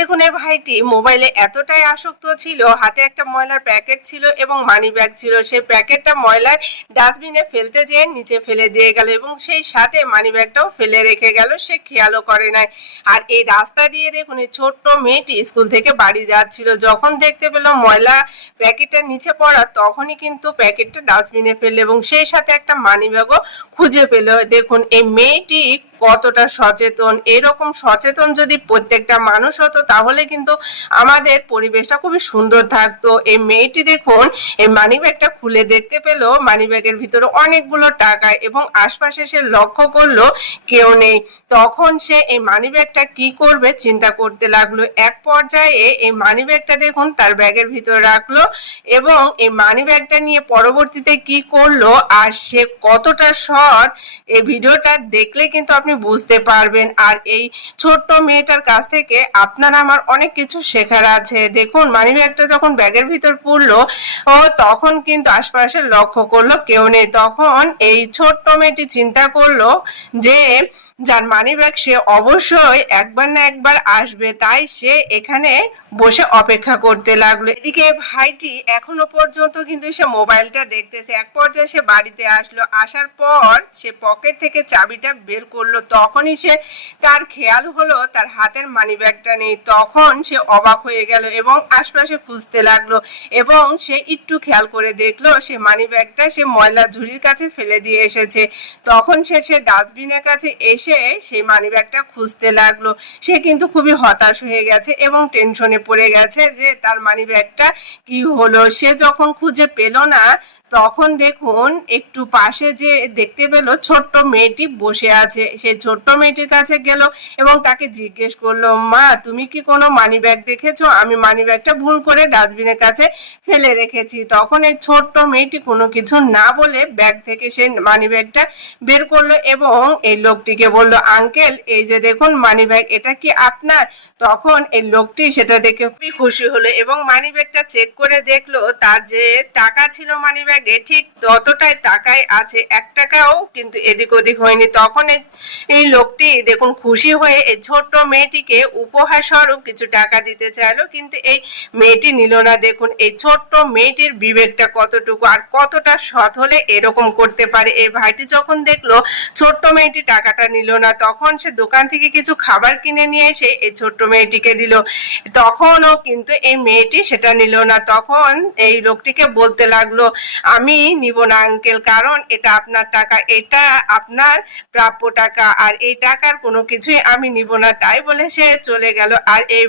দেখুন এই ভাইটি মোবাইলে এতটাই আসক্ত ছিল, হাতে একটা ময়লার প্যাকেট ছিল এবং মানি ব্যাগ ছিল। সেই প্যাকেটটা ময়লার ডাস্টবিনে ফেলতে যেয়ে নিচে ফেলে দিয়ে গেল এবং সেই সাথে মানি ব্যাগটাও ফেলে রেখে গেল, সে খেয়ালও করে নাই। আর এই রাস্তা দিয়ে দেখুন এই ছোট্ট মেয়েটি স্কুল থেকে বাড়ি যাচ্ছিল, যখন দেখতে পেল ময়লা প্যাকেটটা নিচে পড়া তখনই কিন্তু প্যাকেটটা ডাস্টবিনে ফেললো এবং সেই সাথে একটা মানি ব্যাগও খুঁজে পেল। দেখুন এই মেয়েটি কতটা সচেতন। এরকম সচেতন যদি প্রত্যেকটা মানুষ হতো তাহলে কিন্তু আমাদের পরিবেশটা খুবই সুন্দর থাকতো। এই মেয়েটি দেখুন এই মানি ব্যাগটা খুলে দেখতে পেল মানি ব্যাগের ভিতরে অনেকগুলো টাকা এবং আশপাশে সে লক্ষ্য করলো কেউ নেই। তখন সে এই মানি ব্যাগটা কি করবে চিন্তা করতে লাগলো। এক পর্যায়ে এই মানি ব্যাগটা দেখুন তার ব্যাগের ভিতরে রাখলো এবং এই মানি ব্যাগটা নিয়ে পরবর্তীতে কি করলো আর সে কতটা সৎ এই ভিডিওটা দেখলে কিন্তু আপনি বুঝতে পারবেন। আর এই ছোট্ট মেয়েটার কাছ থেকে আপনার আমার অনেক কিছু শেখার আছে। দেখুন মানি ব্যাগটা যখন ব্যাগের ভিতর পড়লো ও তখন কিন্তু আশপাশে লক্ষ্য করলো কেউ নেই। তখন এই ছোট্ট মেয়েটি চিন্তা করলো যে যার মানি ব্যাগ সে অবশ্যই একবার না একবার আসবে, তাই সে এখানে বসে অপেক্ষা করতে লাগলো। এদিকে ভাইটি এখনো পর্যন্ত কিন্তু সে মোবাইলটা দেখতেছে। এক পর্যায়ে সে বাড়িতে আসলো, আসার পর সে পকেট থেকে চাবিটা বের করলো, তখনই সে তার খেয়াল হলো তার হাতের মানি ব্যাগটা নেই। তখন সে অবাক হয়ে গেল এবং আশপাশে খুঁজতে লাগলো এবং সে একটু খেয়াল করে দেখলো সে মানি ব্যাগটা সে ময়লা ঝুড়ির কাছে ফেলে দিয়ে এসেছে। তখন সে ডাস্টবিনের কাছে এসে সেই মানি ব্যাগটা খুঁজতে লাগলো। সে কিন্তু খুবই হতাশ হয়ে গেছে এবং টেনশনে পড়ে গেছে যে তার মানি ব্যাগটা কি হলো। সে যখন খুঁজে পেল না তখন দেখুন একটু পাশে যে দেখতে পেল ছোট্ট মেয়েটি বসে আছে। সেই ছোট্ট মেয়েটির কাছে গেল এবং তাকে জিজ্ঞেস করলো, মা তুমি কি কোনো মানি ব্যাগ দেখেছো? আমি মানি ব্যাগটা ভুল করে ডাস্টবিনের কাছে ফেলে রেখেছি। তখন এই ছোট্ট মেয়েটি কোনো কিছু না বলে ব্যাগ থেকে সে মানি ব্যাগটা বের করলো এবং এই লোকটিকে বলল, আঙ্কেল এই যে দেখুন মানি ব্যাগ, এটা কি আপনার? তখন এই লোকটি সেটা দেখে খুবই খুশি হলো এবং মানি ব্যাগটা চেক করে দেখলো তার যে টাকা ছিল মানি ব্যাগে ঠিক ততটাই টাকাই আছে, 1 টাকাও কিন্তু এদিক ওদিক হয়নি। তখন এই লোকটি দেখুন খুশি হয়ে এই ছোট্ট মেয়েটিকে উপহার স্বরূপ কিছু টাকা দিতে চাইলো, কিন্তু এই মেয়েটি নিল না। দেখুন এই ছোট্ট মেয়েটির বিবেকটা কতটুকু আর কতটা সৎ হলে এরকম করতে পারে। এই ভাইটি যখন দেখলো ছোট্ট মেয়েটি টাকাটা নিল না তখন সে দোকান থেকে কিছু খাবার কিনে নিয়ে এসে এই ছোট্ট মেয়েটিকে দিল। তখনও কিন্তু এই মেয়েটি সেটা নিল না। তখন এই লোকটিকে বলতে লাগলো, আমি নিব না আঙ্কেল, কারণ এটা আপনার টাকা, এটা আপনার প্রাপ্য টাকা আর এই টাকার কোনো কিছুই আমি নিব না। তাই বলে সে চলে গেল। আর এই